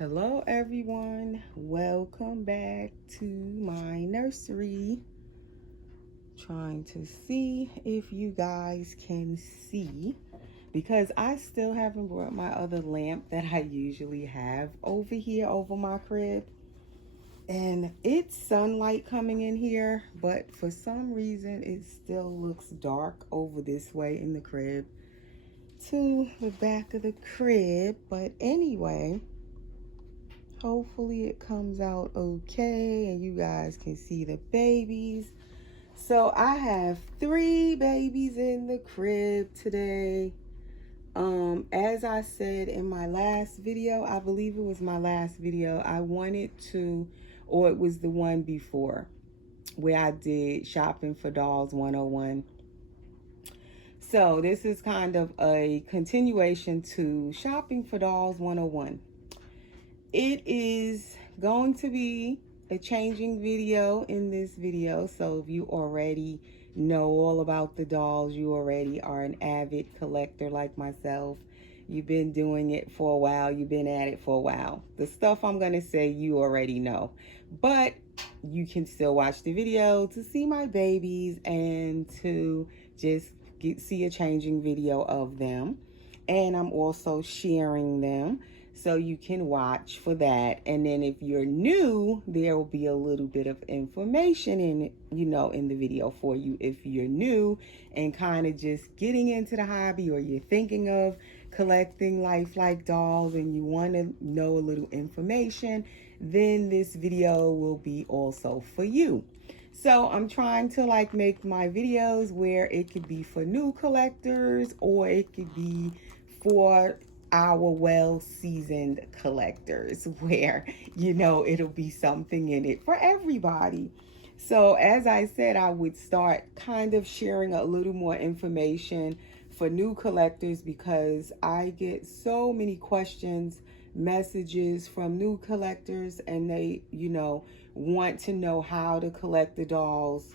Hello everyone, welcome back to my nursery. Trying to see if you guys can see because I still haven't brought my other lamp that I usually have over here over my crib, and it's sunlight coming in here, but for some reason it still looks dark over this way in the crib to the back of the crib. But anyway, hopefully it comes out okay and you guys can see the babies. So I have 3 babies in the crib today. As I said in my last video, I believe it was my last video, I wanted to, or it was the one before, where I did Shopping for Dolls 101. So this is kind of a continuation to Shopping for Dolls 101. It is going to be a changing video in this video. So if you already know all about the dolls, you already are an avid collector like myself, you've been doing it for a while, you've been at it for a while, the stuff I'm going to say you already know. But you can still watch the video to see my babies and to just see a changing video of them. And I'm also sharing them, so you can watch for that. And then if you're new, there will be a little bit of information in it, in the video for you if you're new and kind of just getting into the hobby, or you're thinking of collecting lifelike dolls and you want to know a little information, then this video will be also for you. So I'm trying to make my videos where it could be for new collectors, or it could be for our well-seasoned collectors, where it'll be something in it for everybody. So as I said, I would start kind of sharing a little more information for new collectors, because I get so many questions, messages from new collectors, and they want to know how to collect the dolls.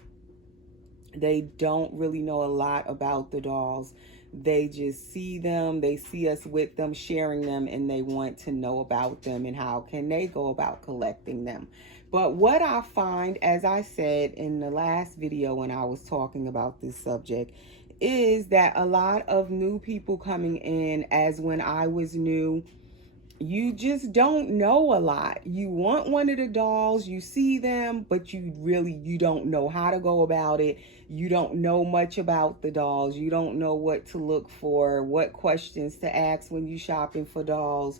They don't really know a lot about the dolls. They just see them, they see us with them, sharing them, and they want to know about them and how can they go about collecting them. But what I find, as I said in the last video when I was talking about this subject, is that a lot of new people coming in, as when I was new, you just don't know a lot. You want one of the dolls, you see them, but you don't know how to go about it. You don't know much about the dolls. You don't know what to look for, what questions to ask when you're shopping for dolls.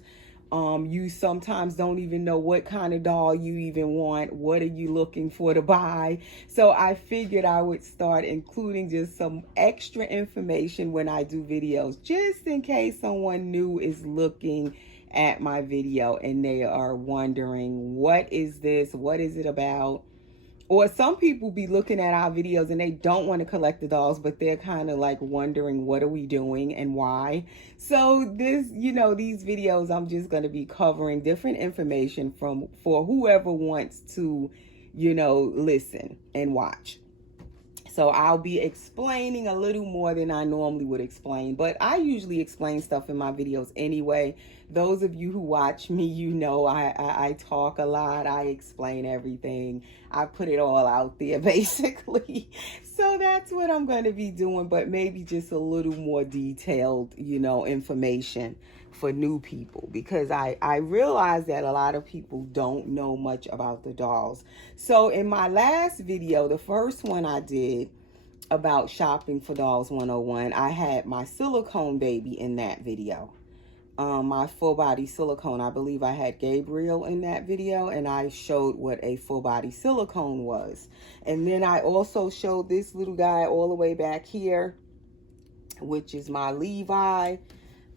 You sometimes don't even know what kind of doll you even want. What are you looking for to buy? So I figured I would start including just some extra information when I do videos, just in case someone new is looking at my video and they are wondering, what is this? What is it about? Or some people be looking at our videos and they don't want to collect the dolls, but they're kind of wondering, what are we doing and why? So this, these videos, I'm just going to be covering different information for whoever wants to, listen and watch. So I'll be explaining a little more than I normally would explain, but I usually explain stuff in my videos anyway. Those of you who watch me, I talk a lot. I explain everything. I put it all out there basically. So that's what I'm going to be doing, but maybe just a little more detailed, information for new people, because I realize that a lot of people don't know much about the dolls. So in my last video, the first one I did about Shopping for Dolls 101, I had my silicone baby in that video. My full body silicone. I believe I had Gabriel in that video, and I showed what a full body silicone was. And then I also showed this little guy all the way back here, which is my Levi.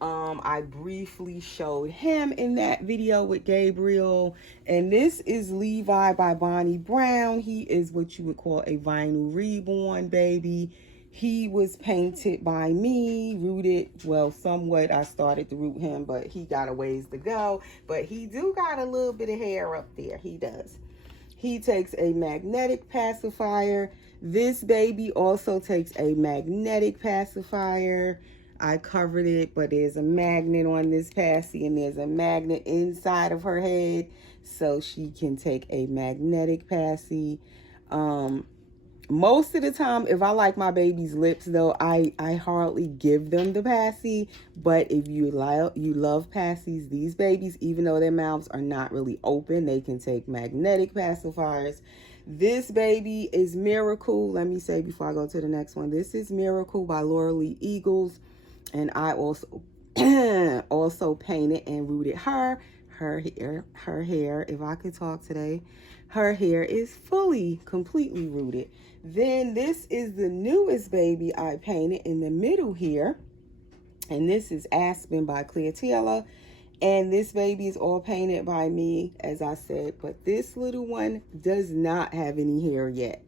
I briefly showed him in that video with Gabriel. And this is Levi by Bonnie Brown. He is what you would call a vinyl reborn baby. He was painted by me, rooted, well, somewhat. I started to root him, but he got a ways to go. But he do got a little bit of hair up there. He does. He takes a magnetic pacifier. This baby also takes a magnetic pacifier. I covered it, but there's a magnet on this passy, and there's a magnet inside of her head, so she can take a magnetic passy. Most of the time, if I like my baby's lips, though, I hardly give them the passy. But if you love passies, these babies, even though their mouths are not really open, they can take magnetic pacifiers. This baby is Miracle. Let me say before I go to the next one, this is Miracle by Laura Lee Eagles. And I also also painted and rooted her hair, if I could talk today. Her hair is completely rooted. Then this is the newest baby I painted in the middle here. And this is Aspen by Clear Taylor. And this baby is all painted by me, as I said. But this little one does not have any hair yet.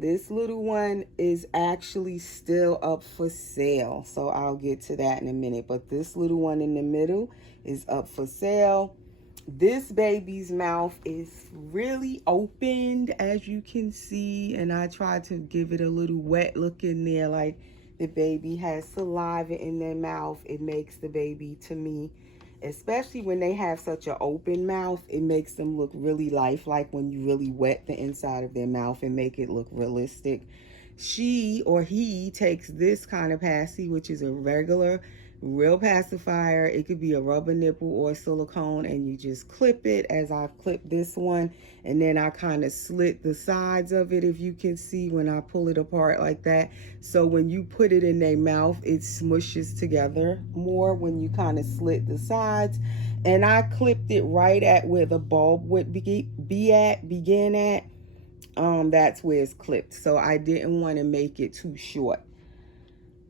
This little one is actually still up for sale. So I'll get to that in a minute. But this little one in the middle is up for sale. This baby's mouth is really opened, as you can see, and I tried to give it a little wet look in there, like the baby has saliva in their mouth. It makes the baby, to me, especially when they have such an open mouth, it makes them look really lifelike when you really wet the inside of their mouth and make it look realistic. She or he takes this kind of passy, which is a regular real pacifier. It could be a rubber nipple or silicone, and you just clip it, as I've clipped this one, and then I kind of slit the sides of it, if you can see when I pull it apart like that. So when you put it in their mouth, it smushes together more when you kind of slit the sides. And I clipped it right at where the bulb would begin at. That's where it's clipped, so I didn't want to make it too short.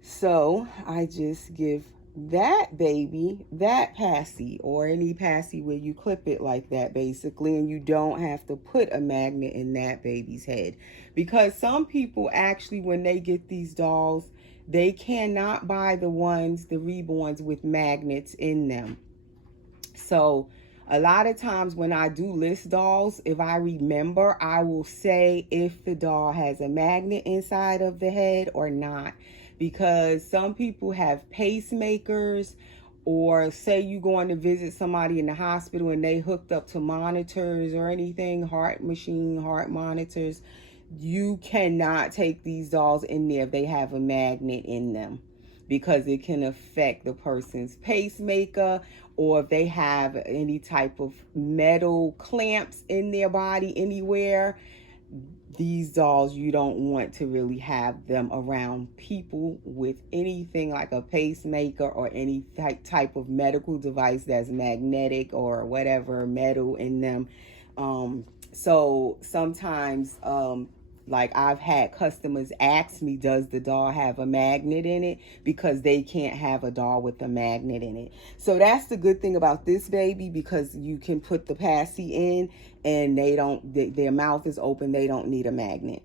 So I just give that baby that passy, or any passy where you clip it like that, basically, and you don't have to put a magnet in that baby's head. Because some people actually, when they get these dolls, they cannot buy the Reborns with magnets in them. So a lot of times when I do list dolls, if I remember, I will say if the doll has a magnet inside of the head or not. Because some people have pacemakers, or say you going to visit somebody in the hospital and they hooked up to monitors or anything, heart monitors. You cannot take these dolls in there if they have a magnet in them, because it can affect the person's pacemaker, or if they have any type of metal clamps in their body anywhere. These dolls, you don't want to really have them around people with anything like a pacemaker or any type of medical device that's magnetic or whatever metal in them. So sometimes, like I've had customers ask me, does the doll have a magnet in it? Because they can't have a doll with a magnet in it. So that's the good thing about this baby, because you can put the passy in and their mouth is open. They don't need a magnet.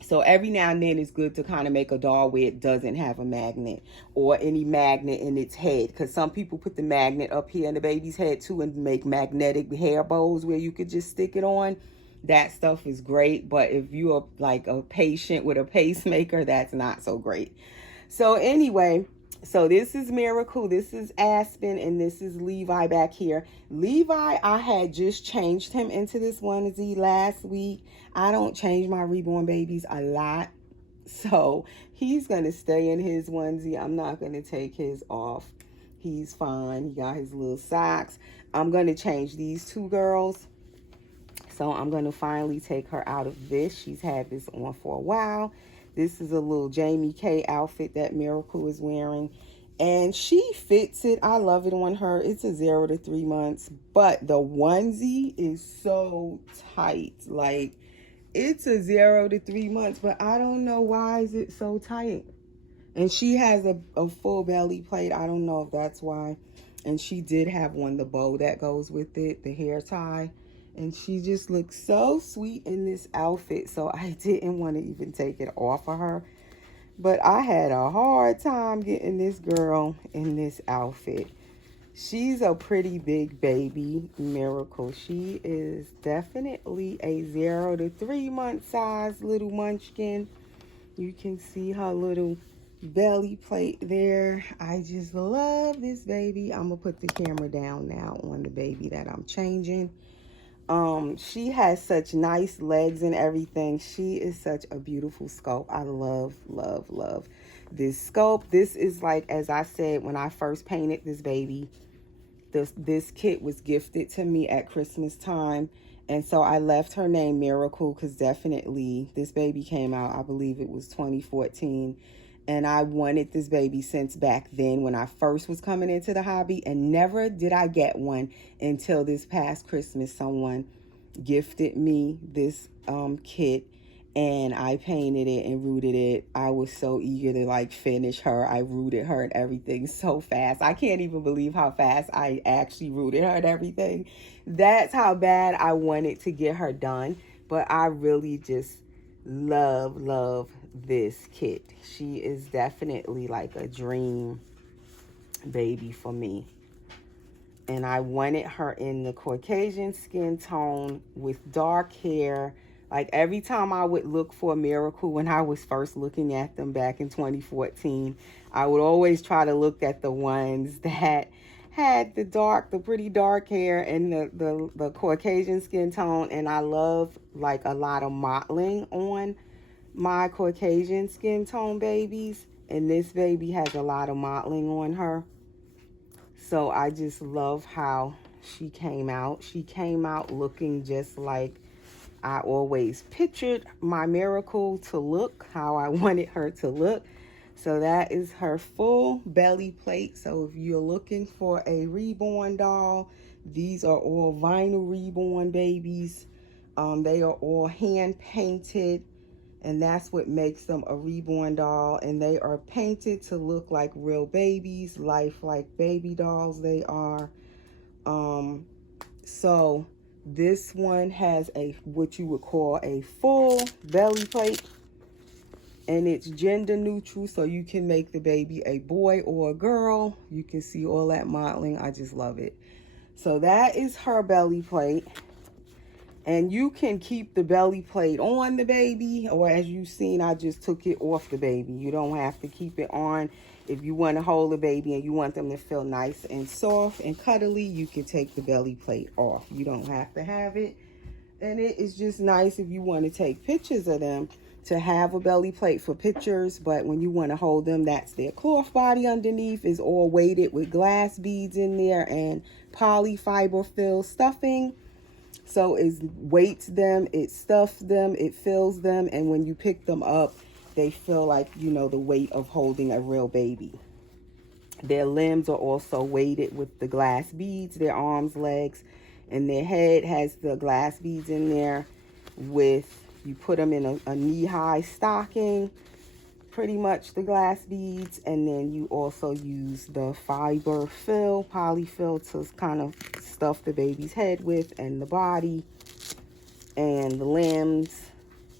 So every now and then it's good to kind of make a doll where it doesn't have a magnet or any magnet in its head. Because some people put the magnet up here in the baby's head too and make magnetic hair bows where you could just stick it on. That stuff is great. But if you are like a patient with a pacemaker, that's not so great. So anyway, so this is Miracle, this is Aspen, and this is Levi back here. Levi, I had just changed him into this onesie last week. I don't change my reborn babies a lot, so he's going to stay in his onesie. I'm not going to take his off. He's fine. He got his little socks. I'm going to change these two girls. So I'm going to finally take her out of this. She's had this on for a while. This is a little Jamie K outfit that Miracle is wearing, and she fits it. I love it on her. It's a 0 to 3 months, but the onesie is so tight. Like, it's a 0 to 3 months, but I don't know why is it so tight. And she has a full belly plate. I don't know if that's why. And she did have the bow that goes with it, the hair tie. And she just looks so sweet in this outfit. So I didn't want to even take it off of her. But I had a hard time getting this girl in this outfit. She's a pretty big baby, Miracle. She is definitely a 0 to 3 month size little munchkin. You can see her little belly plate there. I just love this baby. I'm gonna put the camera down now on the baby that I'm changing. She has such nice legs and everything. She is such a beautiful sculpt. I love, love, love this sculpt. This is like, as I said, when I first painted this baby, this kit was gifted to me at Christmas time. And so I left her name Miracle because definitely this baby came out, I believe it was 2014. And I wanted this baby since back then when I first was coming into the hobby, and never did I get one until this past Christmas. Someone gifted me this kit and I painted it and rooted it. I was so eager to like finish her. I rooted her and everything so fast. I can't even believe how fast I actually rooted her and everything. That's how bad I wanted to get her done. But I really just love this kit. She is definitely like a dream baby for me. And I wanted her in the Caucasian skin tone with dark hair. Like every time I would look for a Miracle when I was first looking at them back in 2014, I would always try to look at the ones that had the pretty dark hair and the Caucasian skin tone. And I love like a lot of mottling on my Caucasian skin tone babies. And this baby has a lot of mottling on her. So I just love how she came out. She came out looking just like I always pictured my Miracle to look, how I wanted her to look. So that is her full belly plate. So if you're looking for a Reborn doll, these are all vinyl Reborn babies. They are all hand painted, and that's what makes them a Reborn doll. And they are painted to look like real babies, lifelike baby dolls they are. So this one has a what you would call a full belly plate, and it's gender neutral, so you can make the baby a boy or a girl. You can see all that modeling. I just love it. So that is her belly plate. And you can keep the belly plate on the baby, or as you've seen, I just took it off the baby. You don't have to keep it on. If you want to hold the baby and you want them to feel nice and soft and cuddly, you can take the belly plate off. You don't have to have it. And it is just nice if you want to take pictures of them to have a belly plate for pictures. But when you want to hold them, that's their cloth body underneath is all weighted with glass beads in there and polyfiber fill stuffing. So it weights them, it stuffs them, it fills them, and when you pick them up, they feel like, you know, the weight of holding a real baby. Their limbs are also weighted with the glass beads, their arms, legs, and their head has the glass beads in there with, you put them in a knee-high stocking, pretty much the glass beads, and then you also use the fiber fill, polyfill, to kind of stuff the baby's head with, and the body and the limbs.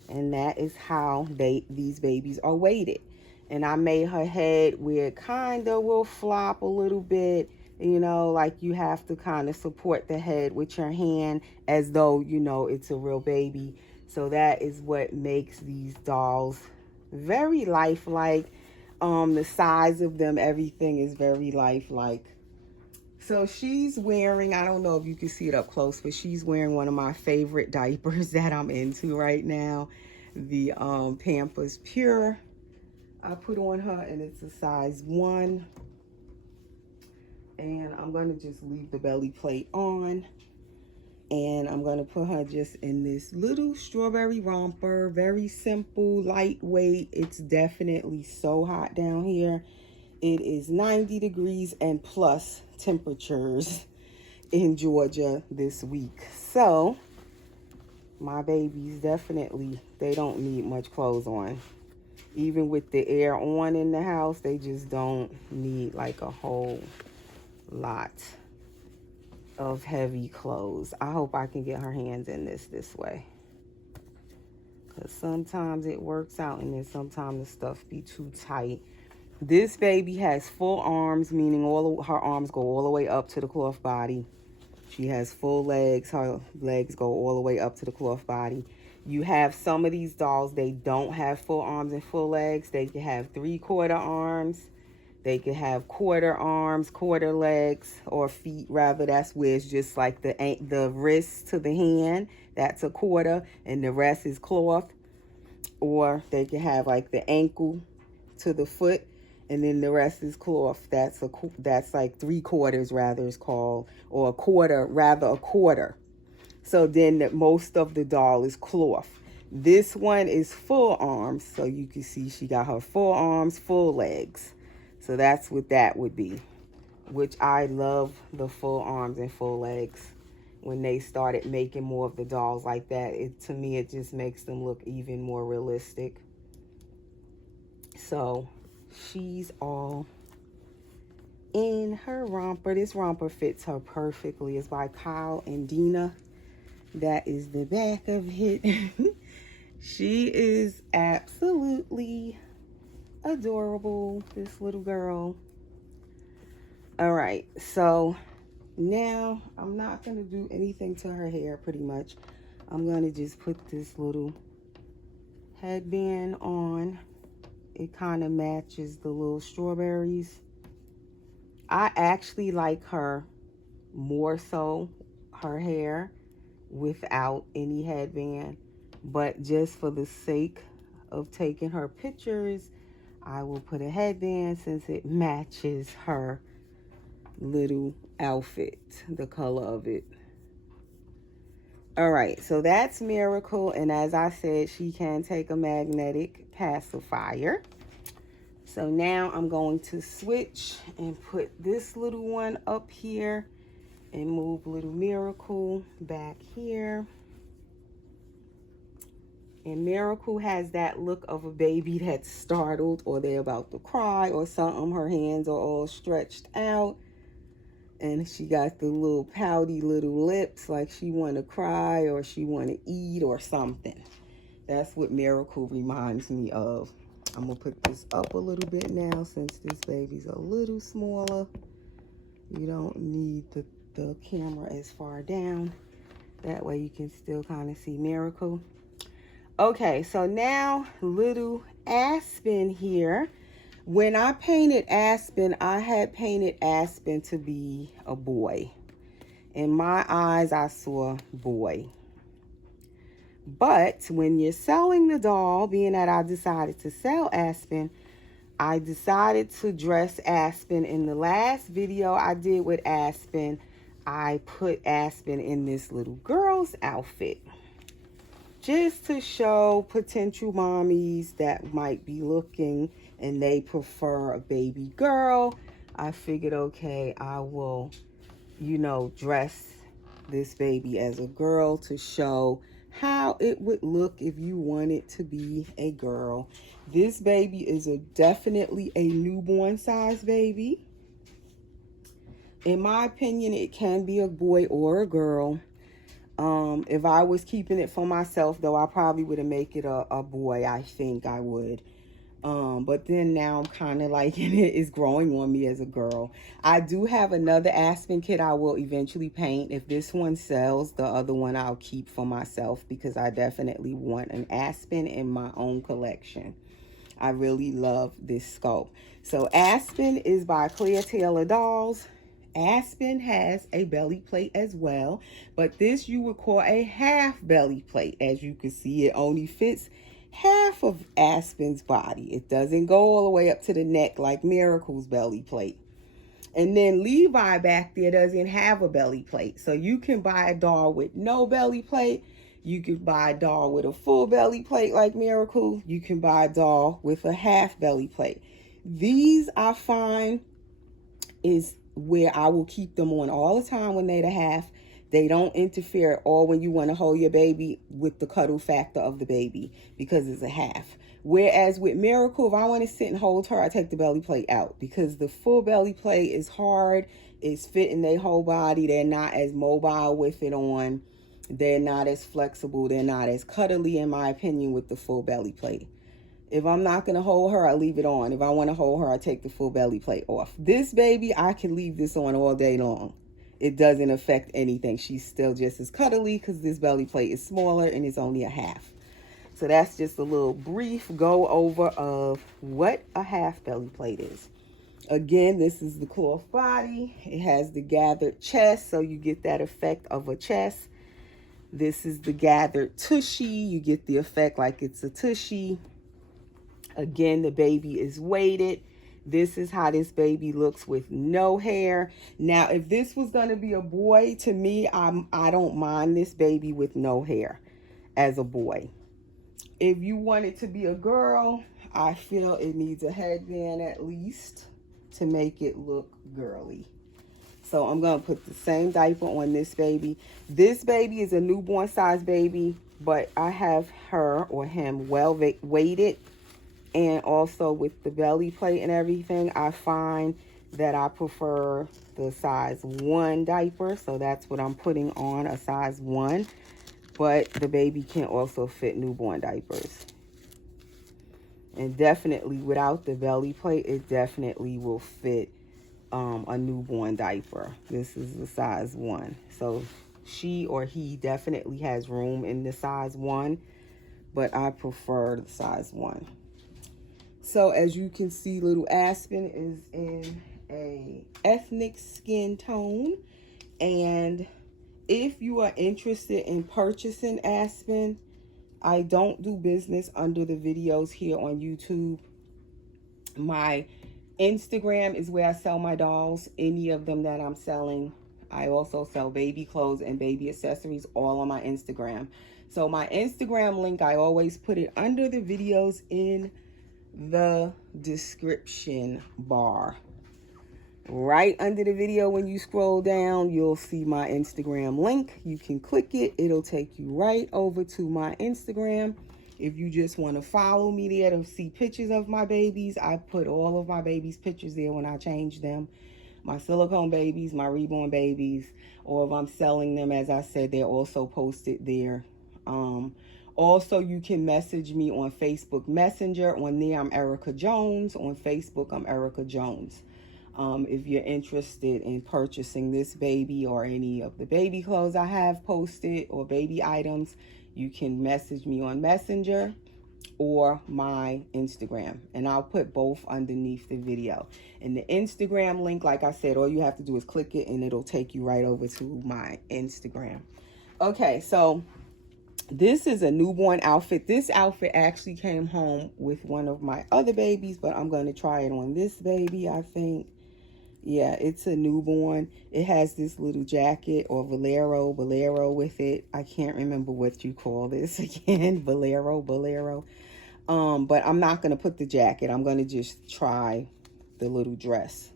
And that is how these babies are weighted. And I made her head where it kind of will flop a little bit, you know, like you have to kind of support the head with your hand as though, you know, it's a real baby. So that is what makes these dolls very lifelike. The size of them, everything is very lifelike. So she's wearing, I don't know if you can see it up close, but she's wearing one of my favorite diapers that I'm into right now. The Pampers Pure I put on her, and it's a size 1. And I'm going to just leave the belly plate on. And I'm going to put her just in this little strawberry romper. Very simple, lightweight. It's definitely so hot down here. It is 90 degrees and plus temperatures in Georgia this week. So my babies definitely, they don't need much clothes on. Even with the air on in the house, they just don't need like a whole lot of heavy clothes. I hope I can get her hands in this way. Because sometimes it works out and then sometimes the stuff be too tight. This baby has full arms, meaning all of her arms go all the way up to the cloth body. She has full legs. Her legs go all the way up to the cloth body. You have some of these dolls, they don't have full arms and full legs. They can have 3/4 arms. They can have quarter arms, quarter legs, or feet rather. That's where it's just like the wrist to the hand. That's a quarter, and the rest is cloth. Or they can have like the ankle to the foot, and then the rest is cloth. That's like 3/4 rather is called, or a quarter rather, a quarter. So then most of the doll is cloth. This one is full arms, so you can see she got her full arms, full legs. So that's what that would be, which I love the full arms and full legs. When they started making more of the dolls like that, to me, it just makes them look even more realistic. So she's all in her romper. This romper fits her perfectly. It's by Kyle and Dina. That is the back of it. She is absolutely adorable, this little girl. All right, so now I'm not going to do anything to her hair pretty much. I'm going to just put this little headband on. It kind of matches the little strawberries. I actually like her more so, her hair, without any headband. But just for the sake of taking her pictures, I will put a headband since it matches her little outfit, the color of it. All right, so that's Miracle. And as I said, she can take a magnetic pacifier. So now I'm going to switch and put this little one up here and move little Miracle back here. And Miracle has that look of a baby that's startled or they're about to cry or something. Her hands are all stretched out. And she got the little pouty little lips like she want to cry or she want to eat or something. That's what Miracle reminds me of. I'm going to put this up a little bit now since this baby's a little smaller. You don't need the camera as far down. That way you can still kind of see Miracle. Okay, so now little Aspen here. When I painted Aspen, I had painted Aspen to be a boy. In my eyes, I saw boy. But when you're selling the doll, being that I decided to sell Aspen, I decided to dress Aspen. In the last video I did with Aspen, I put Aspen in this little girl's outfit. Just to show potential mommies that might be looking and they prefer a baby girl. I figured, okay, I will, dress this baby as a girl to show how it would look if you wanted to be a girl. This baby is definitely a newborn size baby. In my opinion, it can be a boy or a girl. If I was keeping it for myself, though, I probably would have made it a boy. I think I would. But then now I'm kind of liking it. It's growing on me as a girl. I do have another Aspen kit I will eventually paint. If this one sells, the other one I'll keep for myself because I definitely want an Aspen in my own collection. I really love this sculpt. So Aspen is by Claire Taylor Dolls. Aspen has a belly plate as well, but this you would call a half belly plate. As you can see, it only fits half of Aspen's body. It doesn't go all the way up to the neck like Miracle's belly plate. And then Levi back there doesn't have a belly plate. So you can buy a doll with no belly plate. You could buy a doll with a full belly plate like Miracle. You can buy a doll with a half belly plate. These I find is where I will keep them on all the time when they're the half. They don't interfere at all when you want to hold your baby with the cuddle factor of the baby because it's a half. Whereas with Miracle, if I want to sit and hold her, I take the belly plate out because the full belly plate is hard. It's fitting their whole body. They're not as mobile with it on. They're not as flexible. They're not as cuddly, in my opinion, with the full belly plate. If I'm not going to hold her, I leave it on. If I want to hold her, I take the full belly plate off. This baby, I can leave this on all day long. It doesn't affect anything. She's still just as cuddly because this belly plate is smaller and it's only a half. So that's just a little brief go over of what a half belly plate is. Again, this is the cloth body. It has the gathered chest, so you get that effect of a chest. This is the gathered tushy. You get the effect like it's a tushy. Again, the baby is weighted. This is how this baby looks with no hair. Now, if this was going to be a boy, to me, I don't mind this baby with no hair as a boy. If you want it to be a girl, I feel it needs a headband at least to make it look girly. So I'm going to put the same diaper on this baby. This baby is a newborn size baby, but I have her or him well weighted. And also with the belly plate and everything, I find that I prefer the size 1 diaper. So that's what I'm putting on, a size 1. But the baby can also fit newborn diapers. And definitely without the belly plate, it definitely will fit a newborn diaper. This is the size 1. So she or he definitely has room in the size 1, but I prefer the size 1. So as you can see, little Aspen is in a ethnic skin tone. And if you are interested in purchasing Aspen, I don't do business under the videos here on YouTube. My Instagram is where I sell my dolls, any of them that I'm selling. I also sell baby clothes and baby accessories, all on my Instagram. So my Instagram link, I always put it under the videos in the description bar. Right under the video, when you scroll down, you'll see my Instagram link. You can click it. It'll take you right over to my Instagram. If you just want to follow me there to see pictures of my babies, I put all of my babies' pictures there when I change them. My silicone babies, my reborn babies, or if I'm selling them, as I said, they're also posted there. Also, you can message me on Facebook Messenger. On there, I'm Erica Jones. On Facebook, I'm Erica Jones. If you're interested in purchasing this baby or any of the baby clothes I have posted or baby items, you can message me on Messenger or my Instagram, and I'll put both underneath the video. And the Instagram link, like I said, all you have to do is click it and it'll take you right over to my Instagram. Okay, so this is a newborn outfit. This outfit actually came home with one of my other babies, but I'm going to try it on this baby, I think. Yeah, it's a newborn. It has this little jacket or bolero with it. I can't remember what you call this again. bolero. But I'm not going to put the jacket. I'm going to just try the little dress,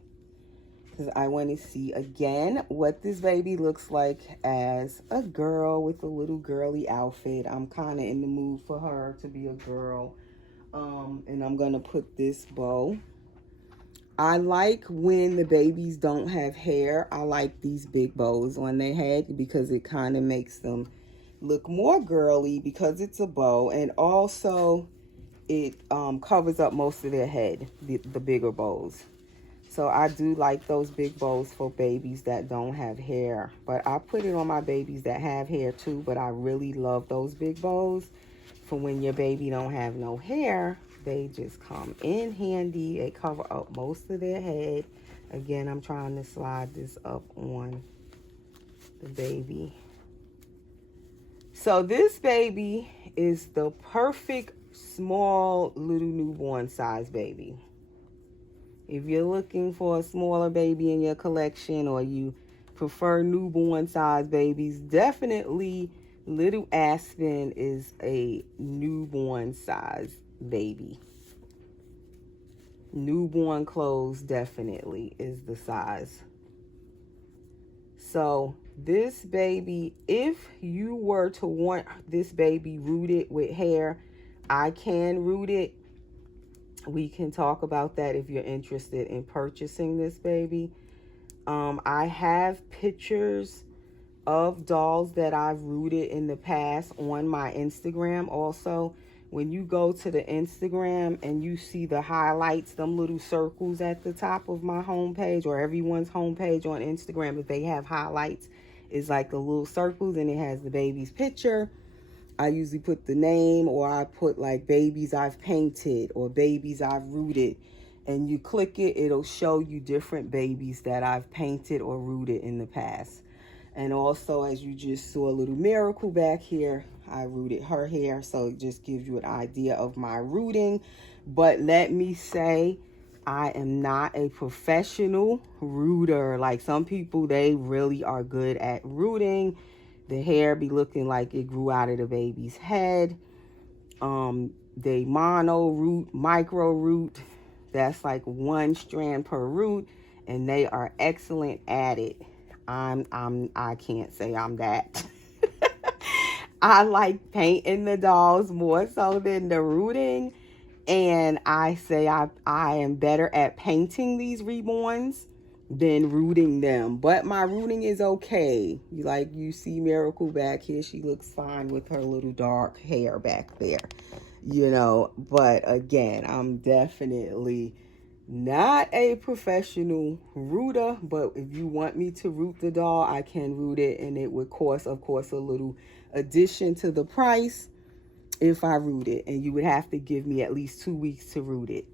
because I want to see again what this baby looks like as a girl with a little girly outfit. I'm kind of in the mood for her to be a girl. And I'm going to put this bow. I like when the babies don't have hair. I like these big bows on their head because it kind of makes them look more girly because it's a bow. And also it covers up most of their head, the bigger bows. So I do like those big bows for babies that don't have hair. But I put it on my babies that have hair too. But I really love those big bows for when your baby don't have no hair. They just come in handy. They cover up most of their head. Again, I'm trying to slide this up on the baby. So this baby is the perfect small little newborn size baby. If you're looking for a smaller baby in your collection, or you prefer newborn size babies, definitely little Aspen is a newborn size baby. Newborn clothes definitely is the size. So this baby, if you were to want this baby rooted with hair, I can root it. We can talk about that if you're interested in purchasing this baby. I have pictures of dolls that I've rooted in the past on my Instagram. Also, when you go to the Instagram and you see the highlights, them little circles at the top of my homepage, or everyone's homepage on Instagram, if they have highlights, it's like the little circles, and it has the baby's picture. I usually put the name, or I put like babies I've painted or babies I've rooted. And you click it, it'll show you different babies that I've painted or rooted in the past. And also, as you just saw a little miracle back here, I rooted her hair. So it just gives you an idea of my rooting. But let me say, I am not a professional rooter. Like some people, they really are good at rooting. The hair be looking like it grew out of the baby's head. They mono root, micro root. That's like one strand per root, and they are excellent at it. I can't say I'm that. I like painting the dolls more so than the rooting. And I say I am better at painting these reborns than rooting them. But my rooting is okay. Like you see Miracle back here. She looks fine with her little dark hair back there. You know, but again, I'm definitely not a professional rooter. But if you want me to root the doll, I can root it. And it would cost, of course, a little addition to the price if I root it, and you would have to give me at least 2 weeks to root it.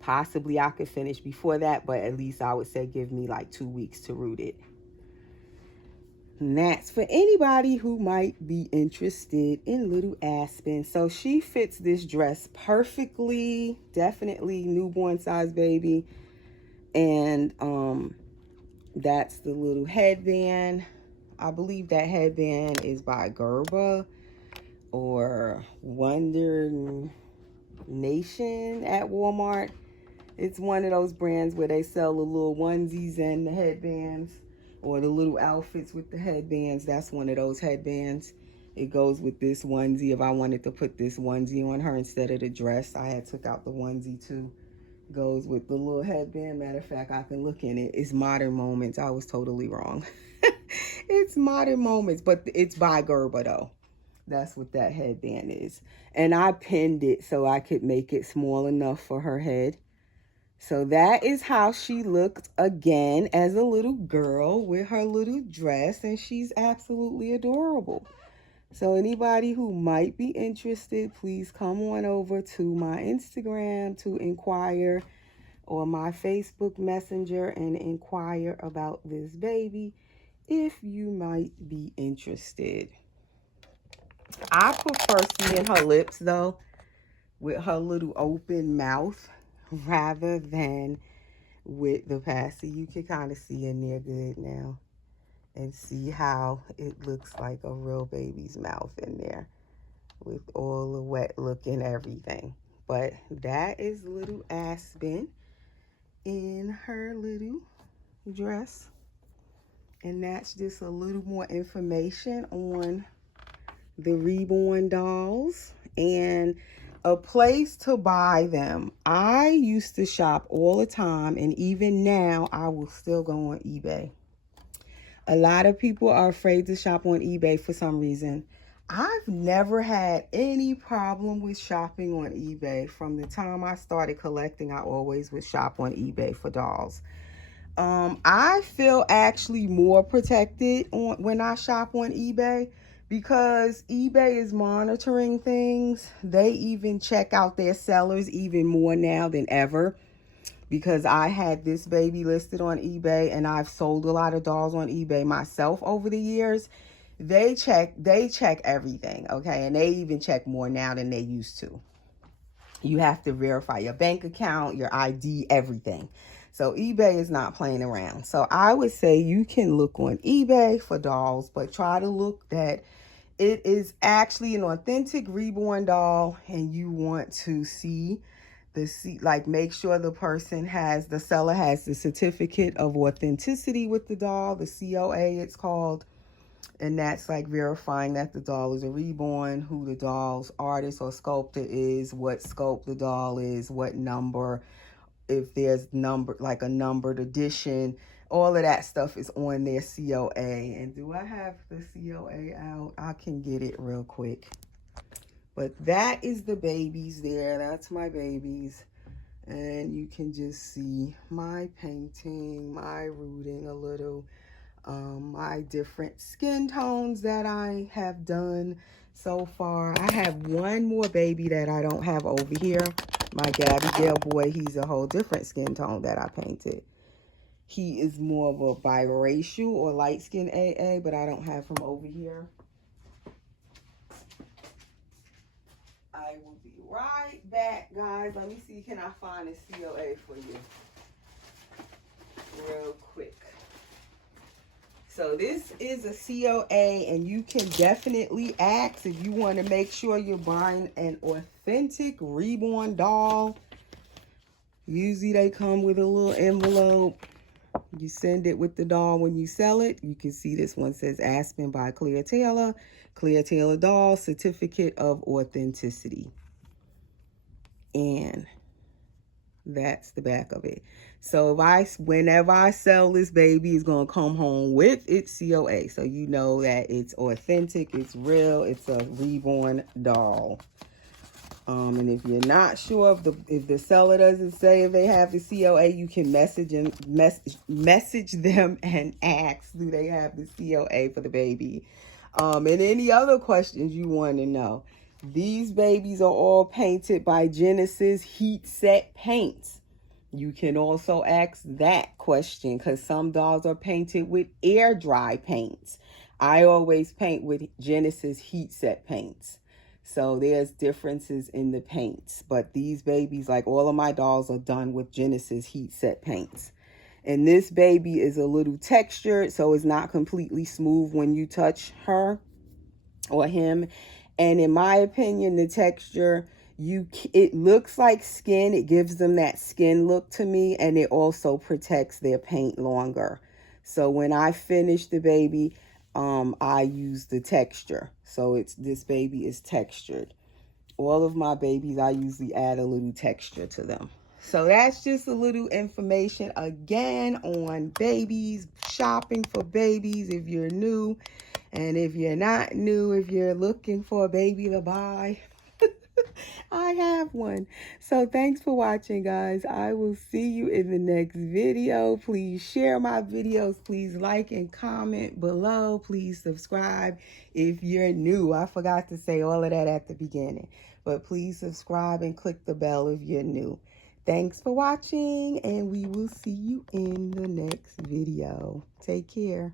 Possibly I could finish before that, but at least I would say give me like 2 weeks to root it. And that's for anybody who might be interested in little Aspen. So she fits this dress perfectly, definitely newborn size baby. And that's the little headband. I believe that headband is by Gerber or Wonder Nation at Walmart. It's one of those brands where they sell the little onesies and the headbands, or the little outfits with the headbands. That's one of those headbands. It goes with this onesie. If I wanted to put this onesie on her instead of the dress, I had took out the onesie too. Goes with the little headband. Matter of fact, I can look in it. It's Modern Moments. I was totally wrong. It's Modern Moments, but it's by Gerber though. That's what that headband is. And I pinned it so I could make it small enough for her head. So that is how she looked again as a little girl with her little dress. And she's absolutely adorable. So anybody who might be interested, please come on over to my Instagram to inquire, or my Facebook Messenger and inquire about this baby if you might be interested. I prefer seeing her lips though, with her little open mouth, rather than with the passy. You can kind of see in there good now and see how it looks like a real baby's mouth in there with all the wet look and everything. But that is little Aspen in her little dress. And that's just a little more information on the Reborn dolls and a place to buy them. I used to shop all the time, and even now I will still go on eBay. A lot of people are afraid to shop on eBay for some reason. I've never had any problem with shopping on eBay. From the time I started collecting, I always would shop on eBay for dolls. I feel actually more protected when I shop on eBay, because eBay is monitoring things. They even check out their sellers even more now than ever, because I had this baby listed on eBay and I've sold a lot of dolls on eBay myself over the years. They check everything, okay? And they even check more now than they used to. You have to verify your bank account, your ID, everything. So eBay is not playing around. So I would say you can look on eBay for dolls, but try to look that it is actually an authentic Reborn doll, and you want to see like make sure the seller has the certificate of authenticity with the doll, the COA it's called. And that's like verifying that the doll is a Reborn, who the doll's artist or sculptor is, what sculpt the doll is, what number, if there's like a numbered edition. All of that stuff is on their COA. And do I have the COA out? I can get it real quick. But that is the babies there. That's my babies. And you can just see my painting, my rooting a little. my different skin tones that I have done so far. I have one more baby that I don't have over here. My Gabby Gale boy, he's a whole different skin tone that I painted. He is more of a biracial or light skin AA, but I don't have him over here. I will be right back, guys. Let me see, can I find a COA for you real quick. So this is a COA, and you can definitely ask if you want to make sure you're buying an authentic Reborn doll. Usually they come with a little envelope. You send it with the doll when you sell it. You can see this one says Aspen by Clear Taylor. Clear Taylor doll, certificate of authenticity. And that's the back of it. So whenever I sell this baby, it's going to come home with its COA. So you know that it's authentic, it's real, it's a Reborn doll. And if you're not sure if the seller doesn't say if they have the COA, you can message them and ask, do they have the COA for the baby? And any other questions you want to know. These babies are all painted by Genesis Heat Set Paints. You can also ask that question because some dolls are painted with air dry paints. I always paint with Genesis Heat Set Paints. So there's differences in the paints. But these babies, like all of my dolls, are done with Genesis Heat Set Paints. And this baby is a little textured, so it's not completely smooth when you touch her or him. And in my opinion, the texture, it looks like skin. It gives them that skin look to me, and it also protects their paint longer. So when I finish the baby, I use the texture. So this baby is textured. All of my babies, I usually add a little texture to them. So that's just a little information again on babies, shopping for babies if you're new. And if you're not new, if you're looking for a baby to buy, I have one. So thanks for watching, guys. I will see you in the next video. Please share my videos. Please like and comment below. Please subscribe if you're new. I forgot to say all of that at the beginning. But please subscribe and click the bell if you're new. Thanks for watching, and we will see you in the next video. Take care.